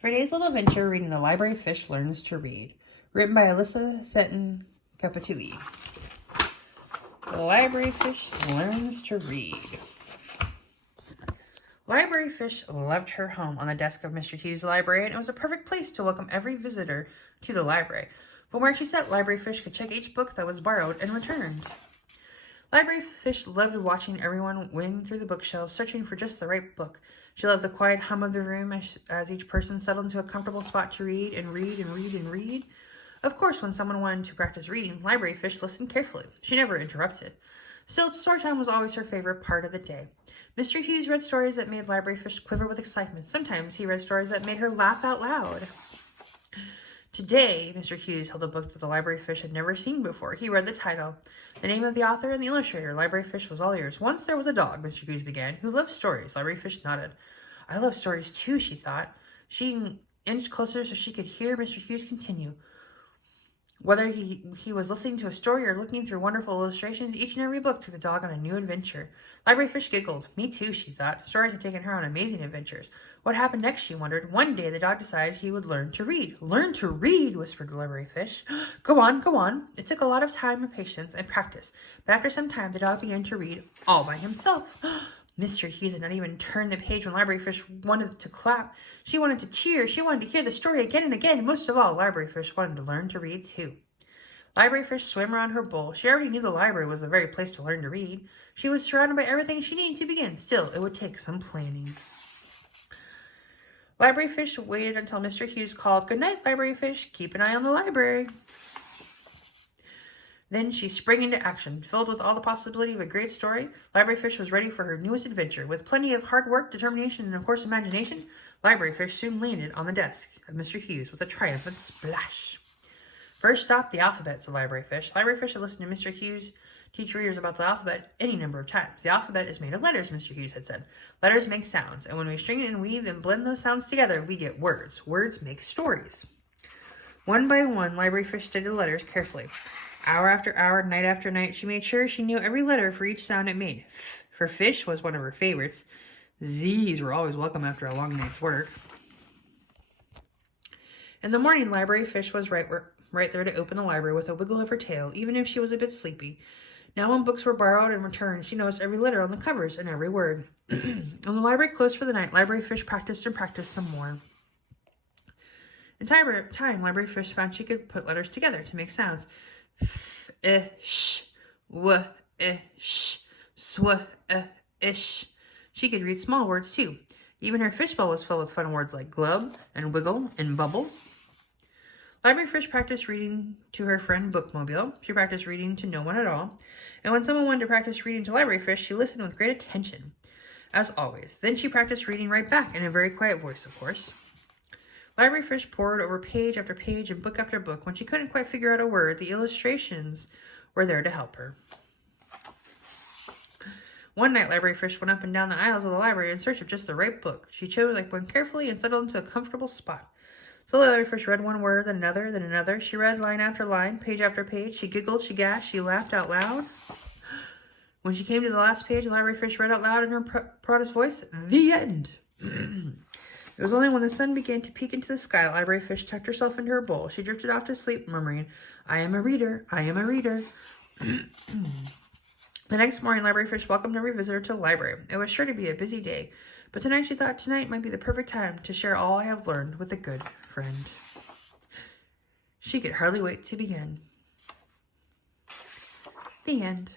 For today's little adventure, reading The Library Fish Learns to Read, written by Alyssa Seton Kapatui. The Library Fish Learns to Read. Library Fish loved her home on the desk of Mr. Hughes' library, and it was a perfect place to welcome every visitor to the library. From where she sat, Library Fish could check each book that was borrowed and returned. Library Fish loved watching everyone wing through the bookshelves, searching for just the right book. She loved the quiet hum of the room as each person settled into a comfortable spot to read and read and read and read. Of course, when someone wanted to practice reading, Library Fish listened carefully. She never interrupted. Still, story time was always her favorite part of the day. Mr. Hughes read stories that made Library Fish quiver with excitement. Sometimes he read stories that made her laugh out loud. Today, Mr. Hughes held a book that the Library Fish had never seen before. He read the title, the name of the author, and the illustrator. Library Fish was all ears. Once there was a dog, Mr. Hughes began, who loved stories. Library Fish nodded. I love stories too, she thought. She inched closer so she could hear Mr. Hughes continue. Whether he was listening to a story or looking through wonderful illustrations, each and every book took the dog on a new adventure. Library Fish giggled. Me too, she thought. Stories had taken her on amazing adventures. What happened next, she wondered. One day, the dog decided he would learn to read. Learn to read, whispered Library Fish. Go on, go on. It took a lot of time and patience and practice, but after some time, the dog began to read all by himself. Mr. Hughes had not even turned the page when Library Fish wanted to clap. She wanted to cheer. She wanted to hear the story again and again. Most of all, Library Fish wanted to learn to read too. Library Fish swam around her bowl. She already knew the library was the very place to learn to read. She was surrounded by everything she needed to begin. Still, it would take some planning. Library Fish waited until Mr. Hughes called, "Good night, Library Fish. Keep an eye on the library." Then she sprang into action. Filled with all the possibility of a great story, Library Fish was ready for her newest adventure. With plenty of hard work, determination, and of course imagination, Library Fish soon landed on the desk of Mr. Hughes with a triumphant splash. First stop, the alphabet, said Library Fish. Library Fish had listened to Mr. Hughes teach readers about the alphabet any number of times. The alphabet is made of letters, Mr. Hughes had said. Letters make sounds, and when we string and weave and blend those sounds together, we get words. Words make stories. One by one, Library Fish studied the letters carefully. Hour after hour, night after night, she made sure she knew every letter for each sound it made. For fish was one of her favorites. Z's were always welcome after a long night's work. In the morning, Library Fish was right there to open the library with a wiggle of her tail, even if she was a bit sleepy. Now when books were borrowed and returned, she noticed every letter on the covers and every word. When the library closed for the night, Library Fish practiced and practiced some more. In time, Library Fish found she could put letters together to make sounds. F, sh, w, sh, sw, ish. She could read small words too. Even her fishbowl was filled with fun words like glub and wiggle and bubble. Library Fish practiced reading to her friend Bookmobile. She practiced reading to no one at all. And when someone wanted to practice reading to Library Fish, she listened with great attention, as always. Then she practiced reading right back in a very quiet voice, of course. Library Fish pored over page after page and book after book. When she couldn't quite figure out a word, the illustrations were there to help her. One night, Library Fish went up and down the aisles of the library in search of just the right book. She chose one carefully and settled into a comfortable spot. So Library Fish read one word, then another, then another. She read line after line, page after page. She giggled, she gasped, she laughed out loud. When she came to the last page, Library Fish read out loud in her proudest voice, "The end." It was only when the sun began to peek into the sky that Library Fish tucked herself into her bowl. She drifted off to sleep, murmuring, "I am a reader, I am a reader." The next morning, Library Fish welcomed every visitor to the library. It was sure to be a busy day, but tonight she thought tonight might be the perfect time to share all I have learned with a good friend. She could hardly wait to begin. The end.